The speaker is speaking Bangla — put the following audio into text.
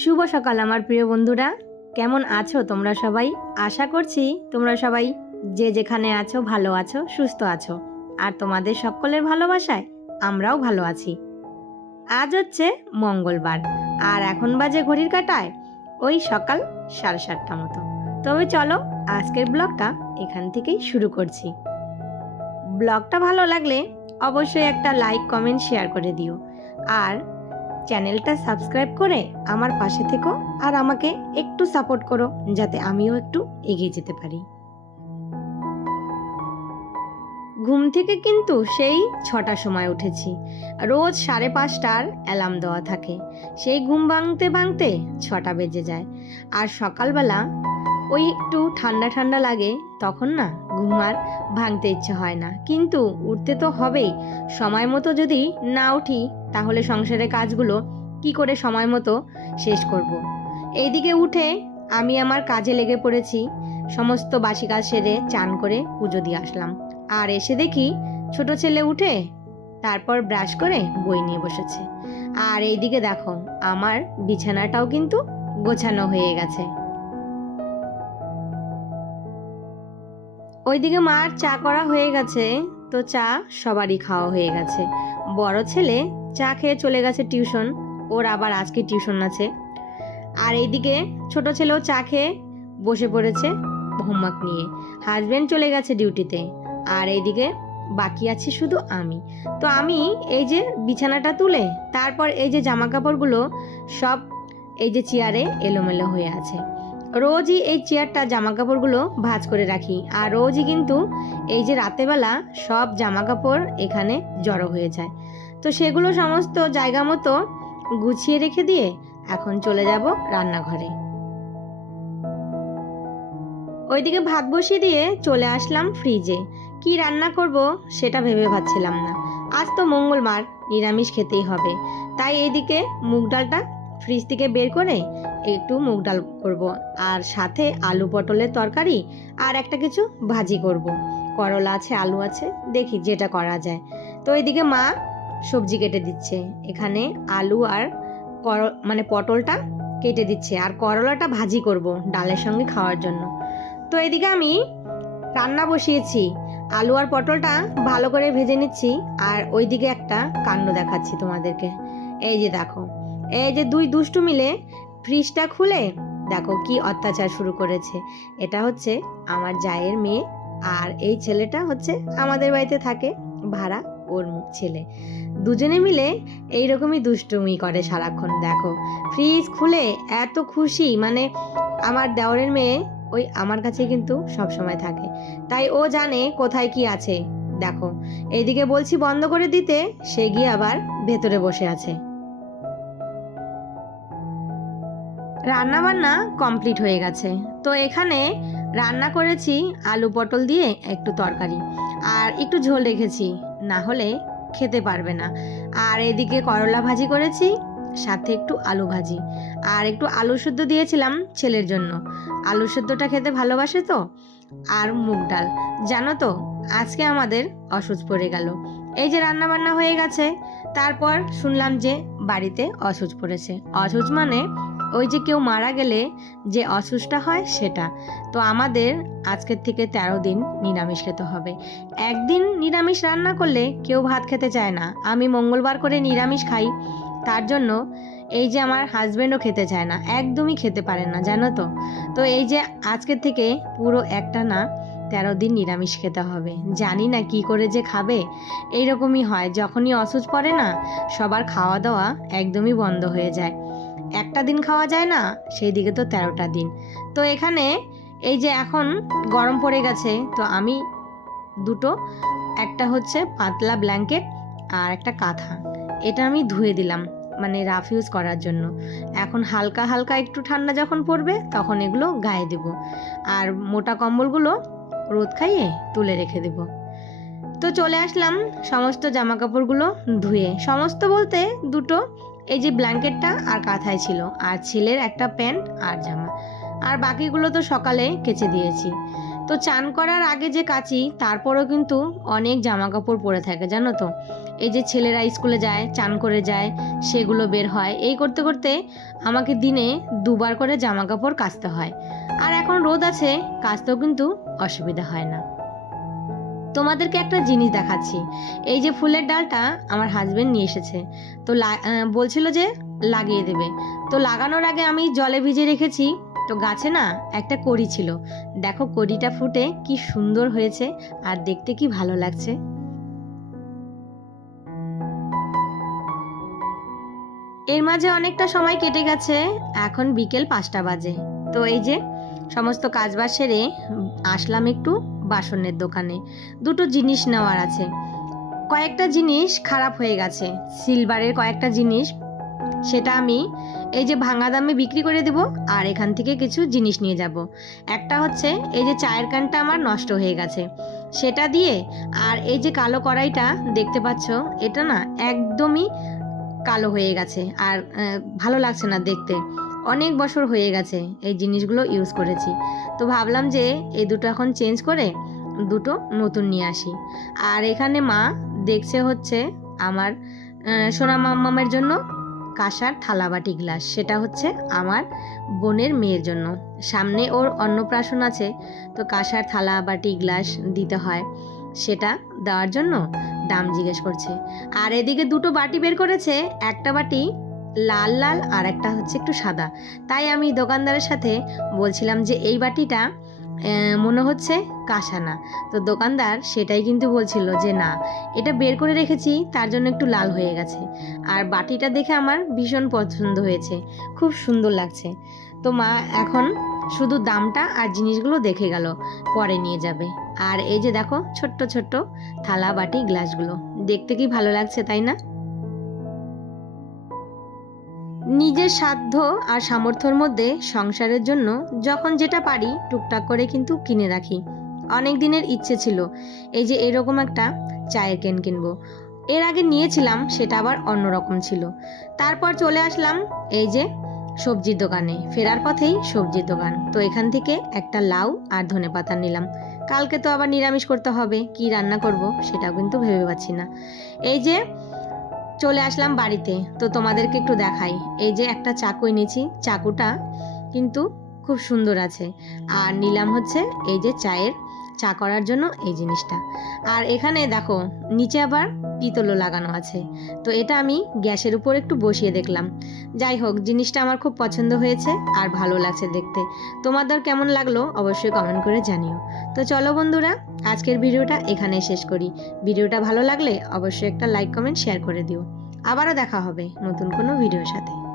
শুভ সকাল আমার প্রিয় বন্ধুরা। কেমন আছো তোমরা সবাই? আশা করছি তোমরা সবাই যে যেখানে আছো, ভালো আছো, সুস্থ আছো। আর তোমাদের সকলের ভালোবাসায় আমরাও ভালো আছি। আজ হচ্ছে মঙ্গলবার, আর এখন বাজে ঘড়ির কাটায় ওই সকাল সাড়ে সাতটা মতো। তবে চলো আজকের ব্লগটা এখান থেকেই শুরু করছি। ব্লগটা ভালো লাগলে অবশ্যই একটা লাইক, কমেন্ট, শেয়ার করে দিও। আর চ্যানেলটা সাবস্ক্রাইব করে আমার পাশে থেকো আর আমাকে একটু সাপোর্ট করো যাতে আমিও একটু এগিয়ে যেতে পারি। ঘুম থেকে কিন্তু সেই ছটা সময় উঠেছি। রোজ সাড়ে পাঁচটার অ্যালার্ম দেওয়া থাকে। সেই ঘুম ভাঙতে ভাঙতে ছটা বেজে যায়। আর সকালবেলা ওই একটু ঠান্ডা ঠান্ডা লাগে, তখন না ঘুম আর ভাঙতে ইচ্ছে হয় না। কিন্তু উঠতে তো হবেই। সময় মতো যদি না উঠি, তাহলে সংসারের কাজগুলো কি করে সময় মতো শেষ করব। এইদিকে উঠে আমি আমার কাজে লেগে পড়েছি। সমস্ত বাসি কাজ সেরে চান করে পুজো দিয়ে আসলাম। আর এসে দেখি ছোট ছেলে উঠে তারপর ব্রাশ করে বই নিয়ে বসেছে। আর এইদিকে দেখো, আমার বিছানাটাও কিন্তু গোছানো হয়ে গেছে। ওইদিকে মার চা করা হয়ে গেছে। তো চা সবারই খাওয়া হয়ে গেছে। বড় ছেলে চা খেয়ে চলে গেছে টিউশন। ওর আবার আজকে টিউশন আছে। আর এইদিকে ছোট ছেলেও চা খেয়ে বসে পড়েছে হোমওয়ার্ক নিয়ে। হাজব্যান্ড চলে গেছে ডিউটিতে। আর এইদিকে বাকি আছি শুধু আমি। তো আমি এই যে বিছানাটা তুলে, তারপর এই যে জামা কাপড়গুলো সব এই যে চেয়ারে এলোমেলো হয়ে আছে। রোজই এই চেয়ারটা জামা কাপড়গুলো ভাঁজ করে রাখি। আর রোজই কিন্তু এই যে রাতেবেলা সব জামা কাপড় এখানে জড়ো হয়ে যায়। তো সেগুলো সমস্ত জায়গা মতো গুছিয়ে রেখে দিয়ে এখন চলে যাব রান্নাঘরে। ওইদিকে ভাত বসিয়ে দিয়ে চলে আসলাম ফ্রিজে। কি রান্না করব সেটা ভেবে পাচ্ছিলাম না। আজ তো মঙ্গলবার, নিরামিষ খেতেই হবে। তাই এইদিকে মুগ ডালটা ফ্রিজ থেকে বের করে একটু মুগ ডাল করব আর সাথে আলু পটলের তরকারি আর একটা কিছু ভাজি করব। করলা আছে, আলু আছে, দেখি যেটা করা যায়। তো এইদিকে মা সবজি কেটে দিচ্ছে। এখানে আলু আর কর মানে পটলটা কেটে দিচ্ছে আর করলাটা ভাজি করব ডালের সঙ্গে খাওয়ার জন্য। তো এদিকে আমি রান্না বসিয়েছি। আলু আর পটলটা ভালো করে ভেজে নিচ্ছি আর ওইদিকে একটা কাণ্ড দেখাচ্ছি তোমাদেরকে। এই যে দেখো এই যে দুই দুষ্টু মিলে ফ্রিজটা খুলে, দেখো কি অত্যাচার শুরু করেছে। এটা হচ্ছে আমার জায়ের মেয়ে আর এই ছেলেটা হচ্ছে আমাদের বাড়িতে থাকে ভাড়া ওর ছেলে। দুজনে মিলে এইরকমই দুষ্টুমি করে সারাক্ষণ, দেখো। ফ্রিজ খুলে এত খুশি মানে আমার দেওরের মেয়ে ওই আমার কাছে কিন্তু সব সময় থাকে। তাই ও জানে কোথায় কি আছে, দেখো। এইদিকে বলছি বন্ধ করে দিতে, সে গিয়ে আবার ভেতরে বসে আছে। রান্না বান্না কমপ্লিট হয়ে গেছে। তো এখানে রান্না করেছি আলু পটল দিয়ে একটু তরকারি। আর একটু ঝোল রেখেছি, না হলে খেতে পারবে না। আর এদিকে করলা ভাজি করেছি, সাথে একটু আলু ভাজি। আর একটু আলু শুদ্ধ দিয়েছিলাম ছেলের জন্য। আলু শুদ্ধটা খেতে ভালোবাসে তো? আর মুগ ডাল। জানো তো, আজকে আমাদের অসুচ পড়ে গেল। এই যে রান্না বান্না হয়ে গেছে, তারপর শুনলাম যে বাড়িতে অসুচ পড়েছে। অসুচ মানে ওই যে কেউ মারা গেলে যে অসুচটা হয় সেটা। তো আমাদের আজকের থেকে তেরো দিন নিরামিষ খেতে হবে। একদিন নিরামিষ রান্না করলে কেউ ভাত খেতে চায় না। আমি মঙ্গলবার করে নিরামিষ খাই। তার জন্য এই যে আমার হাজব্যান্ডও খেতে চায় না, একদমই খেতে পারে না, জানো তো? তো এই যে আজকের থেকে পুরো একটা না তেরো দিন নিরামিষ খেতে হবে। জানি না কি করে যে খাবে। এইরকমই হয়, যখনই অসুচ পড়ে না, সবার খাওয়া দাওয়া একদমই বন্ধ হয়ে যায়। একটা দিন খাওয়া যায় না, সেই দিকে তো তেরোটা দিন। তো এখানে এই যে এখন গরম পড়ে গেছে, তো আমি দুটো, একটা হচ্ছে পাতলা ব্ল্যাঙ্কেট আর একটা কাঁথা। এটা আমি ধুয়ে দিলাম মানে রাফ ইউজ করার জন্য। এখন হালকা হালকা একটু ঠান্ডা যখন পড়বে, তখন এগুলো গায়ে দেব। আর মোটা কম্বলগুলো রোদ খাইয়ে তুলে রেখে দেব। তো চলে আসলাম সমস্ত জামা কাপড়গুলো ধুয়ে। সমস্ত বলতে দুটো এই যে ব্ল্যাঙ্কেটটা আর কাঁথায় ছিল, আর ছেলের একটা প্যান্ট আর জামা। আর বাকিগুলো তো সকালে কেচে দিয়েছি। তো চান করার আগে যে কাচি, তারপরও কিন্তু অনেক জামা কাপড় পরে থাকে, জানো তো? এই যে ছেলেরা স্কুলে যায়, চান করে যায়, সেগুলো বের হয়। এই করতে করতে আমাকে দিনে দুবার করে জামা কাপড় কাচতে হয়। আর এখন রোদ আছে, কাচতেও কিন্তু অসুবিধা হয় না। তোমাদেরকে একটা জিনিস দেখাচ্ছি। এই যে ফুলের ডালটা আমার হাজবেন্ড নিয়ে এসেছে। তো বলছিল যে লাগিয়ে দেবে। তো লাগানোর আগে আমি জলে ভিজে রেখেছি। তো গাছে না একটা কড়ি ছিল। দেখো কড়িটা ফুটে কি সুন্দর হয়েছে আর দেখতে কি ভালো লাগছে। এর মাঝে অনেকটা সময় কেটে গেছে। এখন বিকেল পাঁচটা বাজে। তো এই যে সমস্ত কাজবাজ সেরে আসলাম একটু। বাসনের দোকানে। দুটো জিনিস নেওয়ার আছে। কয়েকটা জিনিস খারাপ হয়ে গেছে। সিলভারের কয়েকটা জিনিস, সেটা আমি এই যে ভাঙা দামে বিক্রি করে দেব আর এখান থেকে কিছু জিনিস নিয়ে যাব। একটা হচ্ছে এই যে চায়ের কানটা আমার নষ্ট হয়ে গেছে। সেটা দিয়ে আর এই যে কালো কড়াইটা দেখতে পাচ্ছ, এটা না একদমই কালো হয়ে গেছে। আর ভালো লাগছে না দেখতে। অনেক বছর হয়ে গেছে এই জিনিসগুলো ইউজ করেছি। তো ভাবলাম যে এই দুটো এখন চেঞ্জ করে দুটো নতুন নিয়ে আসি। আর এখানে মা দেখছে হচ্ছে আমার সোনা মাম্মামের জন্য কাঁসার থালাবাটি গ্লাস সেটা হচ্ছে আমার বোনের মেয়ের জন্য। সামনে ওর অন্নপ্রাশন আছে, তো কাঁসার থালা বাটি গ্লাস দিতে হয়। সেটা দেওয়ার জন্য দাম জিজ্ঞেস করছে। আর এদিকে দুটো বাটি বের করেছে, একটা বাটি লাল লাল আর একটা হচ্ছে একটু সাদা। তাই আমি দোকানদারের সাথে বলছিলাম যে এই বাটিটা মনে হচ্ছে কাঁসা না তো দোকানদার সেটাই কিন্তু বলছিল যে না, এটা বের করে রেখেছি, তার জন্য একটু লাল হয়ে গেছে। আর বাটিটা দেখে আমার ভীষণ পছন্দ হয়েছে, খুব সুন্দর লাগছে। তো মা এখন শুধু দামটা আর জিনিসগুলো দেখে গেল, পরে নিয়ে যাবে। আর এই যে দেখো ছোট্ট ছোট্ট থালা বাটি গ্লাসগুলো, দেখতে কি ভালো লাগছে তাই না? নিজের সাধ্য আর সামর্থ্যর মধ্যে সংসারের জন্য যখন যেটা পারি টুকটাক করে কিন্তু কিনে রাখি। অনেক দিনের ইচ্ছে ছিল, এই যে এরকম একটা চায়ের ক্যান কিনবো। এর আগে নিয়েছিলাম, সেটা আবার অন্যরকম ছিল। তারপর চলে আসলাম এই যে সবজির দোকানে। ফেরার পথেই সবজির দোকান। তো এখান থেকে একটা লাউ আর ধনে পাতা নিলাম। কালকে তো আবার নিরামিষ করতে হবে, কি রান্না করব সেটাও কিন্তু ভেবে পাচ্ছি না। এই যে চলে আসলাম বাড়িতে। তো তোমাদেরকে একটু দেখাই। এই যে একটা চাকু এনেছি। চাকুটা কিন্তু খুব সুন্দর আছে। আর নিলাম হচ্ছে এই যে চায়ের চা করার জন্য এই জিনিসটা। আর এখানে দেখো, নিচে আবার পিতলও লাগানো আছে। তো এটা আমি গ্যাসের উপর একটু বসিয়ে দেখলাম। যাই হোক, জিনিসটা আমার খুব পছন্দ হয়েছে আর ভালো লাগছে দেখতে। তোমাদের কেমন লাগল অবশ্যই কমেন্ট করে জানিও। তো চলো বন্ধুরা, আজকের ভিডিওটা এখানে শেষ করি। ভিডিওটা ভালো লাগলে অবশ্যই একটা লাইক কমেন্ট শেয়ার করে দিও। আবারও দেখা হবে নতুন কোনো ভিডিওর সাথে।